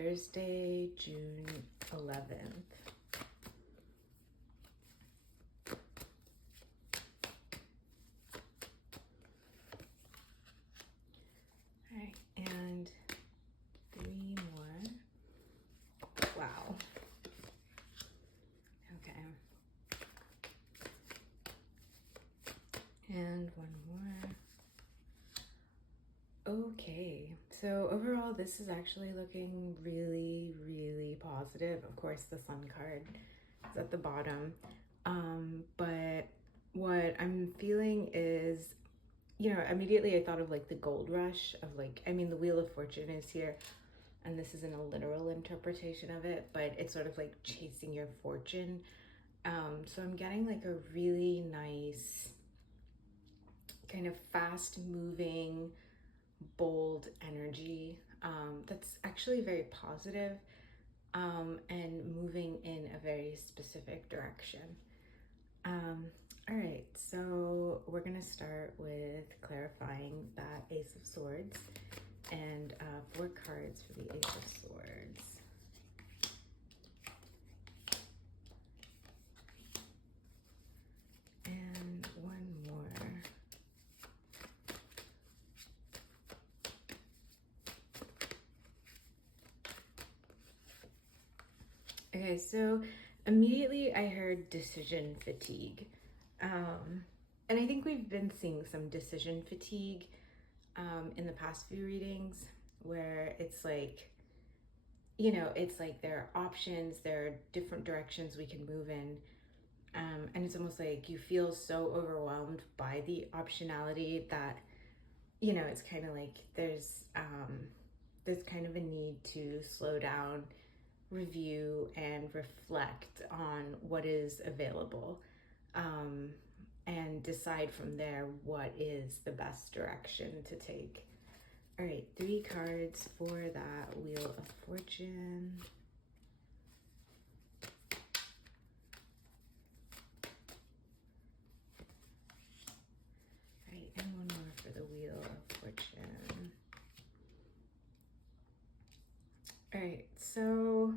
Thursday, June 11th. All right, and 3 more. Wow. Okay. And 1 more. Okay, so overall, this is actually looking really, really positive. Of course, the Sun card is at the bottom. But what I'm feeling is, immediately I thought of like the gold rush of like, the Wheel of Fortune is here, and this isn't a literal interpretation of it, but it's sort of like chasing your fortune. So I'm getting like a really nice, kind of fast moving, bold energy that's actually very positive, and moving in a very specific direction. All right, so we're gonna start with clarifying that Ace of Swords and 4 cards for the Ace of Swords. And 1 more. Okay, so immediately I heard decision fatigue. And I think we've been seeing some decision fatigue in the past few readings, where it's like, it's like there are options, there are different directions we can move in. And it's almost like you feel so overwhelmed by the optionality that, it's kind of like there's kind of a need to slow down, review, and reflect on what is available, and decide from there what is the best direction to take. All right, 3 cards for that Wheel of Fortune. All right, and 1 more for the Wheel of Fortune. All right, so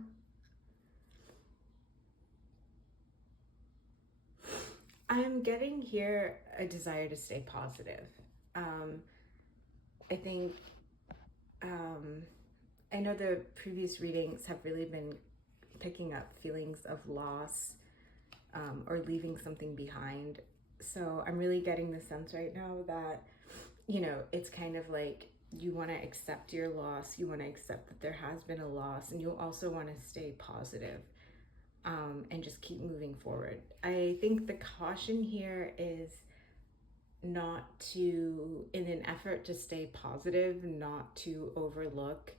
I'm getting here a desire to stay positive. I think, I know the previous readings have really been picking up feelings of loss, or leaving something behind. So I'm really getting the sense right now that, it's kind of like you want to accept your loss, you want to accept that there has been a loss, and you also want to stay positive, and just keep moving forward. I think the caution here is not to, in an effort to stay positive, not to overlook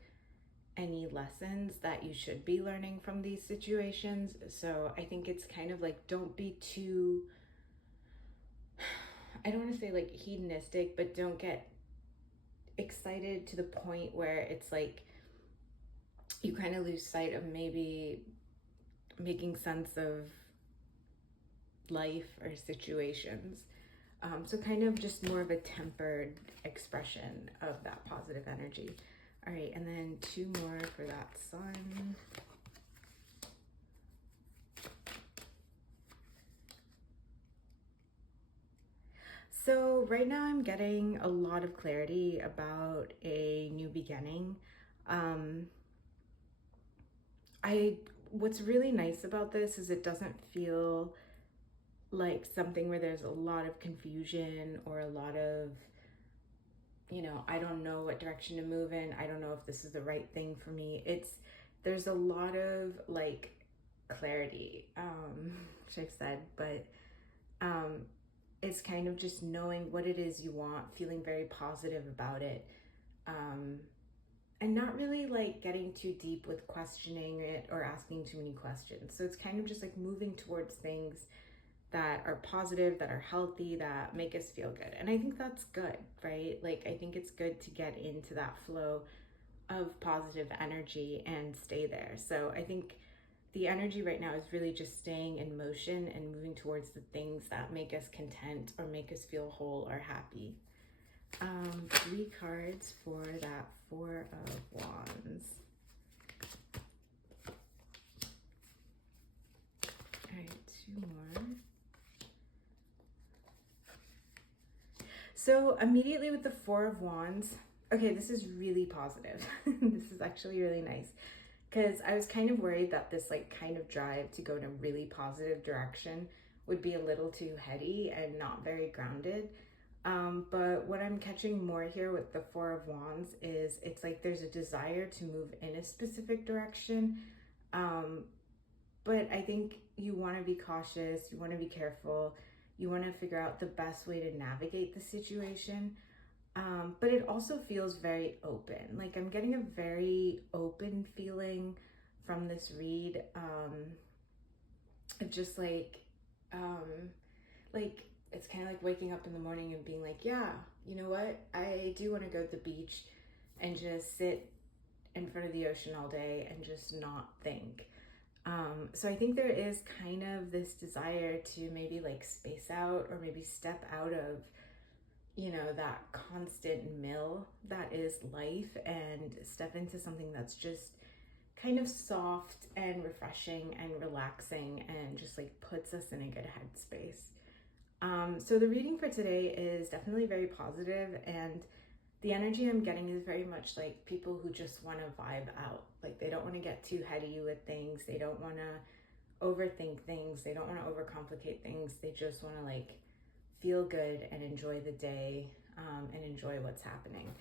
any lessons that you should be learning from these situations. So I think it's kind of like, don't be too, I don't want to say like hedonistic, but don't get excited to the point where it's like you kind of lose sight of maybe making sense of life or situations. So kind of just more of a tempered expression of that positive energy. All right, and then 2 more for that Sun. So right now I'm getting a lot of clarity about a new beginning. What's really nice about this is it doesn't feel like something where there's a lot of confusion or a lot of, I don't know what direction to move in. I don't know if this is the right thing for me. There's a lot of like clarity, which I've said, but it's kind of just knowing what it is you want, feeling very positive about it, and not really like getting too deep with questioning it or asking too many questions. So it's kind of just like moving towards things that are positive, that are healthy, that make us feel good. And I think that's good, right? Like, I think it's good to get into that flow of positive energy and stay there. So I think the energy right now is really just staying in motion and moving towards the things that make us content or make us feel whole or happy. 3 cards for that 4 of Wands. 2 more. So immediately with the Four of Wands, okay, this is really positive. This is actually really nice because I was kind of worried that this like kind of drive to go in a really positive direction would be a little too heady and not very grounded. But what I'm catching more here with the Four of Wands is it's like there's a desire to move in a specific direction. Um, but I think you want to be cautious, you want to be careful, you want to figure out the best way to navigate the situation. But it also feels very open. Like I'm getting a very open feeling from this read. Of just like it's kind of like waking up in the morning and being like, yeah, you know what? I do want to go to the beach and just sit in front of the ocean all day and just not think. So I think there is kind of this desire to maybe like space out or maybe step out of, you know, that constant mill that is life and step into something that's just kind of soft and refreshing and relaxing and just like puts us in a good headspace. So the reading for today is definitely very positive, and the energy I'm getting is very much like people who just want to vibe out. Like they don't want to get too heady with things. They don't want to overthink things. They don't want to overcomplicate things. They just want to like feel good and enjoy the day, and enjoy what's happening.